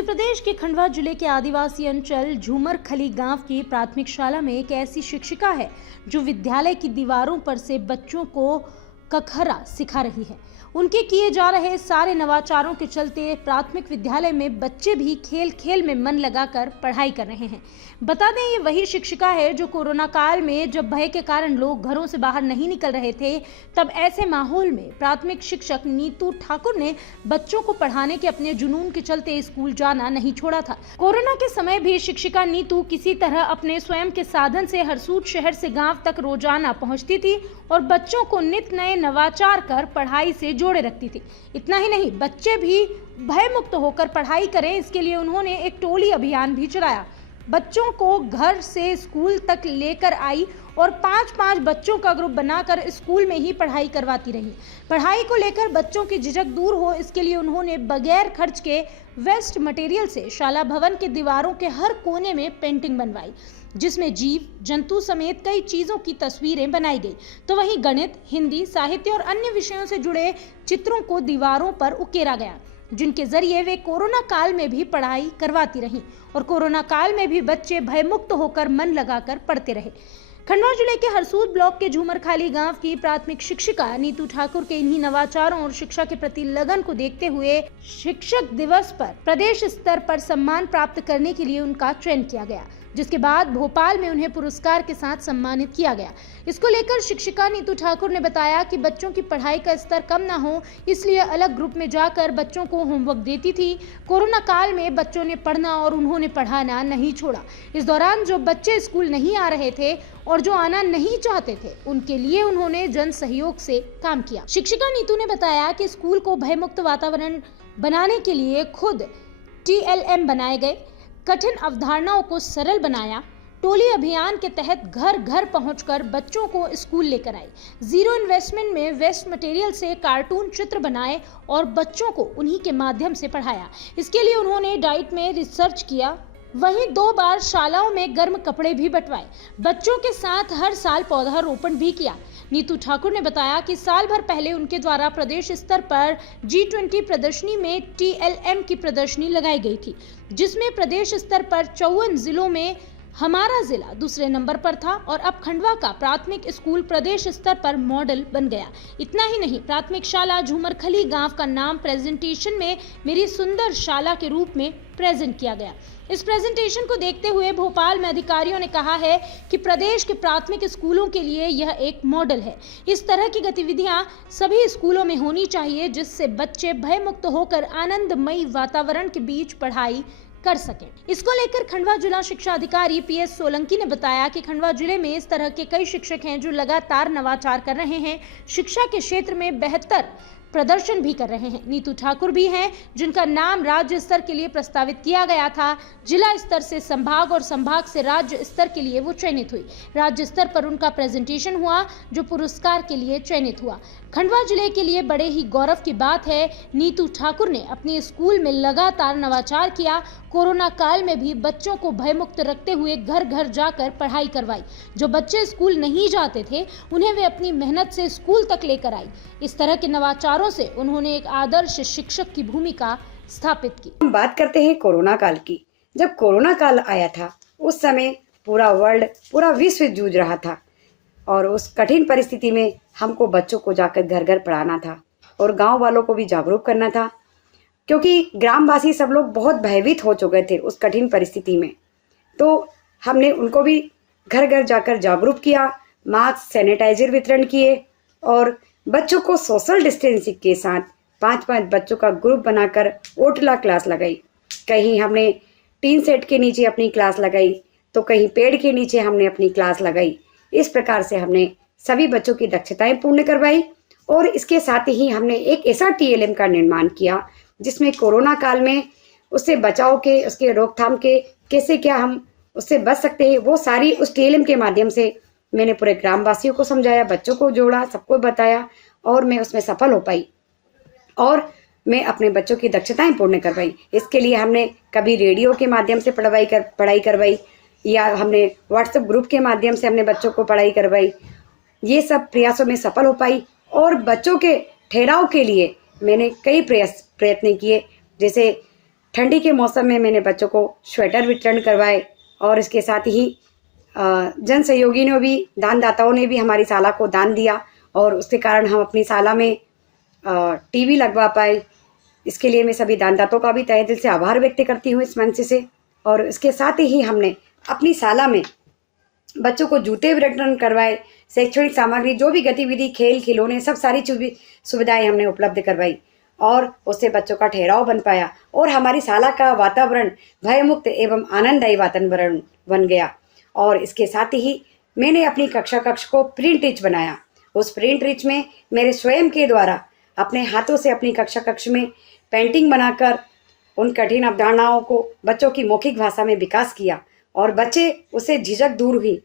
मध्य प्रदेश के खंडवा जिले के आदिवासी अंचल झूमरखली गांव की प्राथमिक शाला में एक ऐसी शिक्षिका है जो विद्यालय की दीवारों पर से बच्चों को कखरा सिखा रही है। उनके किए जा रहे सारे नवाचारों के चलते प्राथमिक विद्यालय में बच्चे भी खेल खेल में मन लगाकर पढ़ाई कर रहे हैं। बता दें, ये वही शिक्षिका है जो कोरोना काल में जब भय के कारण लोग घरों से बाहर नहीं निकल रहे थे, तब ऐसे माहौल में प्राथमिक शिक्षक नीतू ठाकुर ने बच्चों को पढ़ाने के अपने जुनून के चलते स्कूल जाना नहीं छोड़ा था। कोरोना के समय भी शिक्षिका नीतू किसी तरह अपने स्वयं के साधन से हरसूद शहर से गाँव तक रोजाना पहुँचती थी और बच्चों को नित नए नवाचार कर पढ़ाई से जोड़े रखती थी। इतना ही नहीं, बच्चे भी भय मुक्त होकर पढ़ाई करें, इसके लिए उन्होंने एक टोली अभियान भी चलाया। बच्चों को घर से स्कूल तक लेकर आई और 5-5 बच्चों का ग्रुप बनाकर स्कूल में ही पढ़ाई करवाती रही। पढ़ाई को लेकर बच्चों की झिझक दूर हो, इसके लिए उन्होंने बगैर खर्च के वेस्ट मटेरियल से शाला भवन के दीवारों के हर कोने में पेंटिंग बनवाई, जिसमें जीव जंतु समेत कई चीजों की तस्वीरें बनाई गई। तो वहीं गणित, हिंदी, साहित्य और अन्य विषयों से जुड़े चित्रों को दीवारों पर उकेरा गया, जिनके जरिए वे कोरोना काल में भी पढ़ाई करवाती रहीं और कोरोना काल में भी बच्चे भयमुक्त होकर मन लगाकर पढ़ते रहे। खंडवा जिले के हरसूद ब्लॉक के झूमरखाली गांव की प्राथमिक शिक्षिका नीतू ठाकुर के इन्हीं नवाचारों और शिक्षा के प्रति लगन को देखते हुए शिक्षक दिवस पर प्रदेश स्तर पर सम्मान प्राप्त करने के लिए उनका चयन किया गया, जिसके बाद भोपाल में उन्हें पुरस्कार के साथ सम्मानित किया गया। इसको लेकर शिक्षिका नीतू ठाकुर ने बताया कि बच्चों की पढ़ाई का स्तर कम ना हो, इसलिए अलग ग्रुप में जाकर बच्चों को होमवर्क देती थी। कोरोना काल में बच्चों ने पढ़ना और उन्होंने पढ़ाना नहीं छोड़ा। इस दौरान जो बच्चे स्कूल नहीं आ रहे थे और जो आना नहीं चाहते थे, उनके लिए उन्होंने जन सहयोग से काम किया। शिक्षिका नीतू ने बताया कि स्कूल को भयमुक्त वातावरण बनाने के लिए खुद TLM बनाए गए, कठिन अवधारणाओं को सरल बनाया। टोली अभियान के तहत घर घर पहुंचकर बच्चों को स्कूल लेकर आई। जीरो इन्वेस्टमेंट में वेस्ट मटेरियल से कार्टून चित्र बनाए और बच्चों को उन्हीं के माध्यम से पढ़ाया। इसके लिए उन्होंने डाइट में रिसर्च किया। वहीं 2 बार शालाओं में गर्म कपड़े भी बंटवाए। बच्चों के साथ हर साल पौधारोपण भी किया। नीतू ठाकुर ने बताया कि साल भर पहले उनके द्वारा प्रदेश स्तर पर G20 प्रदर्शनी में TLM की प्रदर्शनी लगाई गई थी, जिसमें प्रदेश स्तर पर 54 जिलों में हमारा जिला दूसरे नंबर पर था और अब खंडवा का प्राथमिक स्कूल प्रदेश स्तर पर मॉडल बन गया। इतना ही नहीं, प्राथमिक शाला झूमरखली गांव का नाम प्रेजेंटेशन में मेरी सुंदर शाला के रूप में प्रेजेंट किया गया। इस प्रेजेंटेशन को देखते हुए भोपाल में अधिकारियों ने कहा है कि प्रदेश के प्राथमिक स्कूलों के लिए यह एक मॉडल है। इस तरह की गतिविधियां सभी स्कूलों में होनी चाहिए, जिससे बच्चे भयमुक्त होकर आनंदमयी वातावरण के बीच पढ़ाई कर सकें। इसको लेकर खंडवा जिला शिक्षा अधिकारी PS सोलंकी ने बताया कि खंडवा जिले में इस तरह के कई शिक्षक हैं जो लगातार नवाचार कर रहे हैं, शिक्षा के क्षेत्र में बेहतर प्रदर्शन भी कर रहे हैं। नीतू ठाकुर भी हैं, जिनका नाम राज्य स्तर के लिए प्रस्तावित किया गया था। जिला स्तर से संभाग और संभाग से राज्य स्तर के लिए वो चयनित हुई। राज्य स्तर पर उनका प्रेजेंटेशन हुआ, जो पुरस्कार के लिए चयनित हुआ। खंडवा जिले के लिए बड़े ही गौरव की बात है। नीतू ठाकुर ने अपने स्कूल में लगातार नवाचार किया। कोरोना काल में भी बच्चों को भयमुक्त रखते हुए घर घर जाकर पढ़ाई करवाई। जो बच्चे स्कूल नहीं जाते थे, उन्हें वे अपनी मेहनत से स्कूल तक लेकर आई। इस तरह के नवाचारों से उन्होंने एक आदर्श शिक्षक की भूमिका स्थापित की। हम बात करते हैं कोरोना काल की। जब कोरोना काल आया था, उस समय पूरा वर्ल्ड, पूरा विश्व जूझ रहा था और उस कठिन परिस्थिति में हमको बच्चों को जाकर घर घर पढ़ाना था और गांव वालों को भी जागरूक करना था, क्योंकि ग्रामवासी सब लोग बहुत भयभीत हो चुके थे उस कठिन परिस्थिति में। तो हमने उनको भी घर घर जाकर जागरूक किया, मास्क, सैनिटाइजर वितरण किए और बच्चों को सोशल डिस्टेंसिंग के साथ 5-5 बच्चों का ग्रुप बनाकर ओटला क्लास लगाई। कहीं हमने टीन सेट के नीचे अपनी क्लास लगाई, तो कहीं पेड़ के नीचे हमने अपनी क्लास लगाई। इस प्रकार से हमने सभी बच्चों की दक्षताएं पूर्ण करवाई और इसके साथ ही हमने एक ऐसा TLM का निर्माण किया, जिसमें कोरोना काल में उससे बचाव के, उसके रोकथाम के, कैसे क्या हम उससे बच सकते हैं, वो सारी उस TLM के माध्यम से मैंने पूरे ग्रामवासियों को समझाया, बच्चों को जोड़ा, सबको बताया और मैं उसमें सफल हो पाई और मैं अपने बच्चों की दक्षताएं पूर्ण करवाई। इसके लिए हमने कभी रेडियो के माध्यम से पढ़ाई करवाई या हमने व्हाट्सएप ग्रुप के माध्यम से हमने बच्चों को पढ़ाई करवाई। ये सब प्रयासों में सफल हो पाई और बच्चों के ठहराव के लिए मैंने कई प्रयत्न किए। जैसे ठंडी के मौसम में मैंने बच्चों को स्वेटर वितरण करवाए और इसके साथ ही जन सहयोगी ने भी, दानदाताओं ने भी हमारी शाला को दान दिया और उसके कारण हम अपनी शाला में टीवी लगवा पाए। इसके लिए मैं सभी दानदाताओं का भी तहे दिल से आभार व्यक्त करती हूँ इस मंच से। और इसके साथ ही हमने अपनी शाला में बच्चों को जूते वितरण करवाए, शैक्षणिक सामग्री, जो भी गतिविधि, खेल खिलौने, सब सारी सुविधाएं हमने उपलब्ध करवाई और उससे बच्चों का ठहराव बन पाया और हमारी शाला का वातावरण भयमुक्त एवं आनंददायी वातावरण बन गया। और इसके साथ ही मैंने अपनी कक्ष को प्रिंट रिच बनाया। उस प्रिंट रिच में मेरे स्वयं के द्वारा अपने हाथों से अपनी कक्ष में पेंटिंग बनाकर उन कठिन अवधारणाओं को बच्चों की मौखिक भाषा में विकास किया और बच्चे उससे झिझक दूर हुई।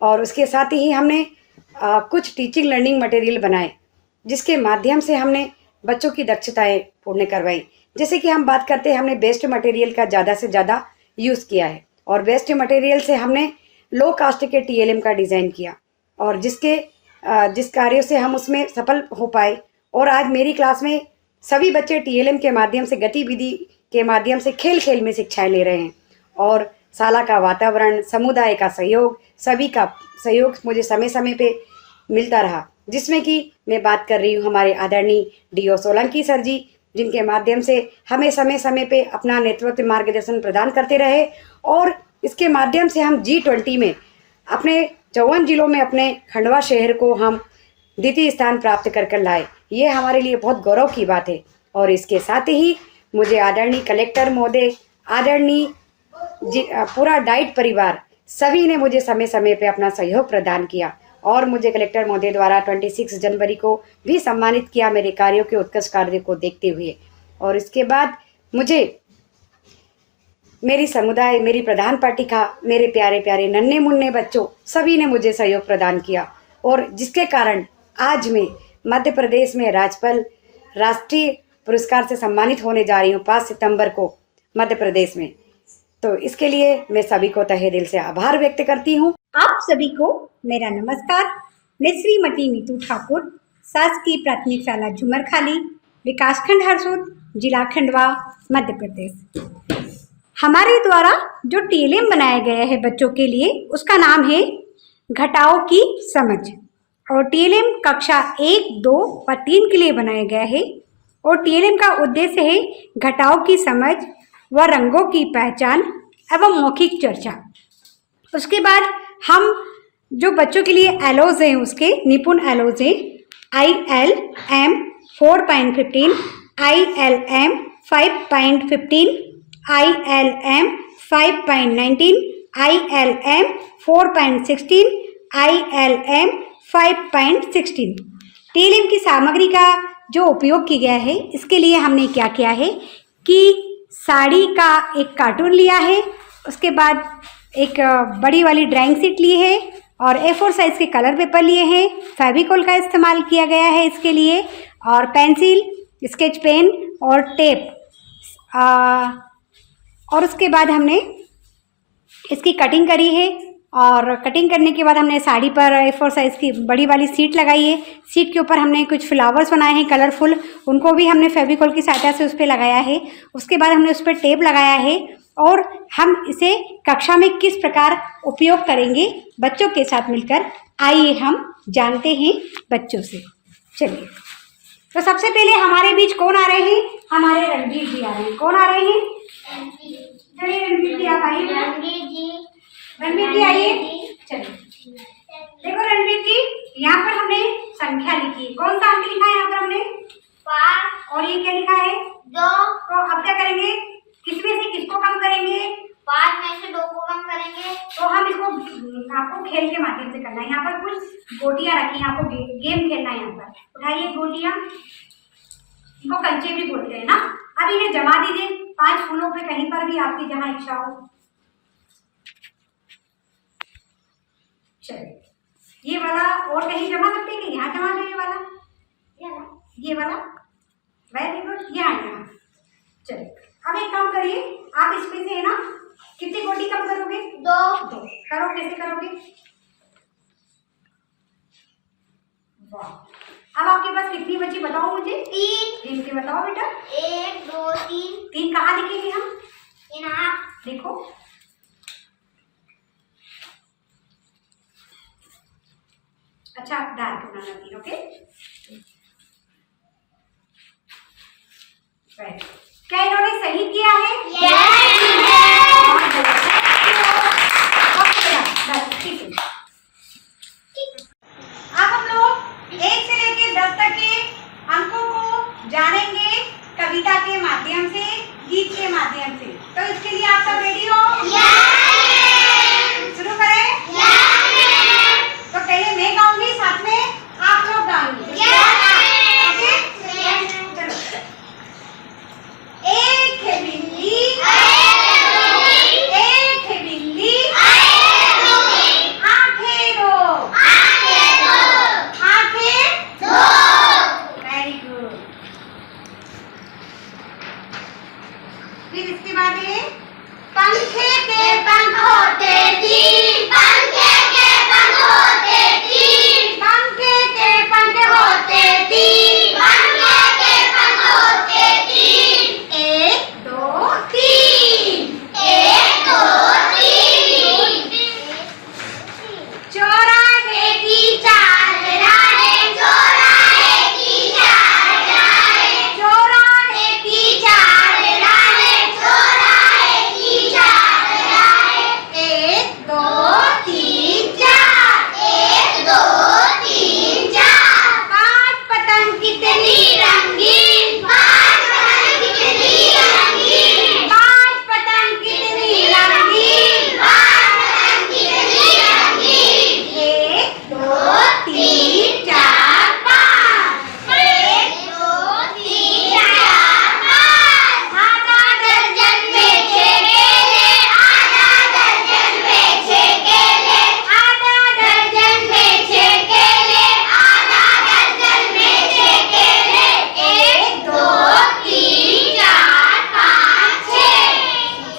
और उसके साथ ही हमने कुछ टीचिंग लर्निंग मटेरियल बनाए जिसके माध्यम से हमने बच्चों की दक्षताएं पूर्ण करवाई। जैसे कि हम बात करते हैं, हमने बेस्ट मटेरियल का ज़्यादा से ज़्यादा यूज़ किया है और बेस्ट मटेरियल से हमने लो कास्ट के TLM का डिज़ाइन किया और जिस कार्यों से हम उसमें सफल हो पाए। और आज मेरी क्लास में सभी बच्चे TLM के माध्यम से, गतिविधि के माध्यम से, खेल खेल में शिक्षाएं ले रहे हैं और शाला का वातावरण, समुदाय का सहयोग, सभी का सहयोग मुझे समय समय पे मिलता रहा। जिसमें कि मैं बात कर रही हूँ हमारे आदरणीय DO सोलंकी सर जी, जिनके माध्यम से हमें समय समय पे अपना नेतृत्व मार्गदर्शन प्रदान करते रहे और इसके माध्यम से हम G20 में अपने 54 जिलों में अपने खंडवा शहर को हम द्वितीय स्थान प्राप्त कर लाए। ये हमारे लिए बहुत गौरव की बात है। और इसके साथ ही मुझे आदरणीय कलेक्टर महोदय, आदरणीय पूरा डाइट परिवार, सभी ने मुझे समय समय पे अपना सहयोग प्रदान किया और मुझे कलेक्टर महोदय द्वारा 26 जनवरी को भी सम्मानित किया मेरे कार्यों के उत्कृष्ट कार्य को देखते हुए। और इसके बाद मुझे मेरी समुदाय, मेरी प्रधान पाठिका, मेरे प्यारे प्यारे नन्हे मुन्ने बच्चों, सभी ने मुझे सहयोग प्रदान किया और जिसके कारण आज मैं मध्य प्रदेश में राज्यपाल राष्ट्रीय पुरस्कार से सम्मानित होने जा रही हूँ 5 सितंबर को मध्य प्रदेश में। तो इसके लिए मैं सभी को तहे दिल से आभार व्यक्त करती हूँ। आप सभी को मेरा नमस्कार। मैं श्रीमती नीतू ठाकुर, शासकीय प्राथमिक शाला झूमरखाली, विकासखंड हरसूद, जिला खंडवा, मध्य प्रदेश। हमारे द्वारा जो TLM बनाया गया है बच्चों के लिए, उसका नाम है घटाओं की समझ और TLM कक्षा 1, 2 और 3 के लिए बनाया गया है। और TLM का उद्देश्य है घटाओं की समझ व रंगों की पहचान एवं मौखिक चर्चा। उसके बाद हम जो बच्चों के लिए एलोज हैं, उसके निपुण एलोज हैं ILM 4.15, ILM 5.15, ILM 5.19, ILM 4.16, ILM 5.16। TLM की सामग्री का जो उपयोग किया गया है, इसके लिए हमने क्या किया है कि साड़ी का एक कार्टून लिया है, उसके बाद एक बड़ी वाली ड्राइंग शीट ली है और A4 साइज़ के कलर पेपर लिए हैं। फेविकोल का इस्तेमाल किया गया है इसके लिए और पेंसिल, स्केच पेन और टेप। और उसके बाद हमने इसकी कटिंग करी है और कटिंग करने के बाद हमने साड़ी पर A4 साइज़ की बड़ी वाली सीट लगाई है। सीट के ऊपर हमने कुछ फ्लावर्स बनाए हैं कलरफुल, उनको भी हमने फेविकोल की सहायता से उस पर लगाया है। उसके बाद हमने उस पर टेप लगाया है और हम इसे कक्षा में किस प्रकार उपयोग करेंगे बच्चों के साथ मिलकर, आइए हम जानते हैं बच्चों से। चलिए, तो सबसे पहले हमारे बीच कौन आ रहे हैं? हमारे रणवीर जी आ रहे हैं। कौन आ रहे हैं? चलिए रणवीर जी, आप आइए। रणवीर जी आइए। चलिए, देखो रणवीर जी, यहाँ पर हमने संख्या लिखी है। कौन सा अंक लिखा है यहाँ पर हमने? 5। और ये क्या लिखा है? 2। तो अब क्या करेंगे? किसमें से किसको कम करेंगे? 5 में से 2 को कम करेंगे। तो हम इसको आपको खेल के माध्यम से करना है। यहाँ पर कुछ गोटियां रखी हैं, आपको गेम खेलना है। यहाँ पर उठाइए गोटियां, इनको कंचे भी बोलते हैं ना। अब इन्हें जमा दीजिए 5 फूलों पे, कहीं पर भी आपकी जहाँ इच्छा हो। चलिए, ये वाला और कहीं जमा सकते हैं कि यहाँ जमा दो? ये वाला वेरी गुड, यहाँ। चलिए, अब एक काम करिए, आप इसमें से है ना कितनी गोटी कम करोगे? 2 करो। कैसे करोगे? वाह, अब आपके पास कितनी बची बताओ मुझे? 3 के बताओ बेटा। 1 2 3 3 कहाँ लिखेंगे हम? यहाँ देखो अच्छा डार्क बनाना थी। ओके क्या इन्होंने सही किया है? बस, ठीक है। अब हम लोग 1 से लेकर 10 तक के अंकों को जानेंगे कविता के माध्यम से, गीत के माध्यम से। तो इसके लिए आप सब रेडी हो? शुरू करें? तो पहले मैं गाऊंगी, साथ में आप लोग गाएंगे। ओके? चलो। एक है बिल्ली, एक है बिल्ली, आंखें दो, आंखें दो। Very good. फिर इसके बाद है पंखे के पंख होते तीन, पंखे के पंख होते तीन, पंखे के पंख होते तीन, पंखे के पंख होते तीन। 1 2 3, 1 2 3। चौराहे की 4 राहें, चौराहे की 4 राहें, चौराहे की 4 राहें, चौराहे की 4 राहें। 1 2 3 4, 1 2 3 4। 5 पतंग कितनी रंगीन, 5 पतंग कितनी रंगीन, 5 पतंग कितनी रंगीन, 5 पतंग कितनी रंगीन। 1 2 3 4 5, 1 2 3 4 5। आधा दर्जन में 6 केले, आधा दर्जन में 6 केले, आधा दर्जन में 6 केले, आधा दर्जन में 6 केले। 1 2 3 4 5 6।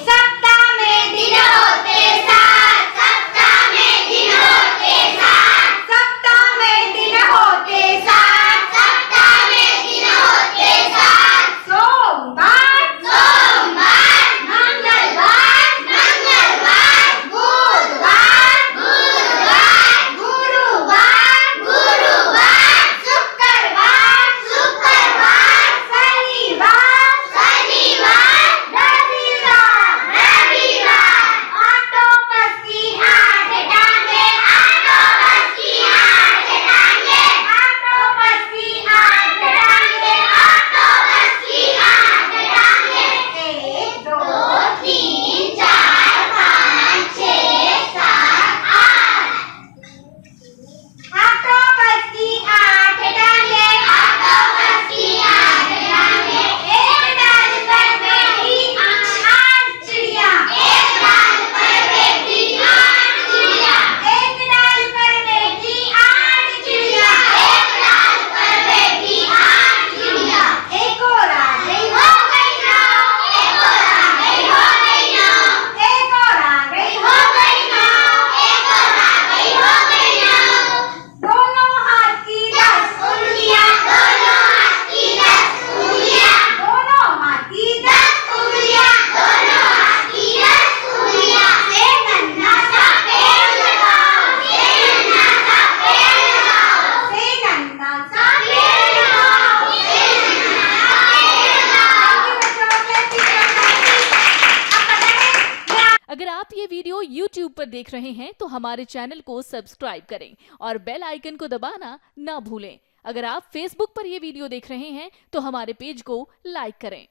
सप्ताह में दिन होते 7, सप्ताह में दिन होते 7, सप्ताह में दिन होते 7, सप्ताह में दिन होते 7। सोमवार, सोमवार, मंगलवार, मंगलवार, बुधवार, बुधवार, गुरुवार, गुरुवार, शुक्रवार, शुक्रवार, शनिवार, शनिवार, रविवार, रविवार। ऑक्टोपस की 8 टांगे, ऑक्टोपस की 8 टांगे, ऑक्टोपस की 8 टांगे, ऑक्टोपस की 8 टांगे। 1 2 3 4 5 6 7 8। ऑक्टोपस की 8 टांगे, ऑक्टोपस की 8 टांगे। एक डाल पर बैठी 8 चिड़िया, एक डाल पर बैठी 8 चिड़िया, एक डाल पर बैठी 8 चिड़िया, एक डाल पर बैठी 8 चिड़िया। एक और आ गई हो गई ना, एक और आ गई हो गई ना, एक और आ गई हो गई ना, एक और आ गई हो गई ना। दोनों हाथ की 10 उंगलियां, दोनों हाथ की 10 उंगलियां, दोनों हाथ की 10 उंगलियां, दोनों हाथ की 10 उंगलियां। से नन्हा सा पेड़ लगाओ, से नन्हा सा पेड़ लगाओ, से नन्हा सा पेड़ लगाओ, से नन्हा सा पेड़ लगाओ। बच्चों क्लैपिंग करना। अब पता है अगर आप ये वीडियो YouTube पर देख रहे हैं तो हमारे चैनल को सब्सक्राइब करें और बेल आइकन को दबाना ना भूलें। अगर आप Facebook पर ये वीडियो देख रहे हैं तो हमारे पेज को लाइक करें।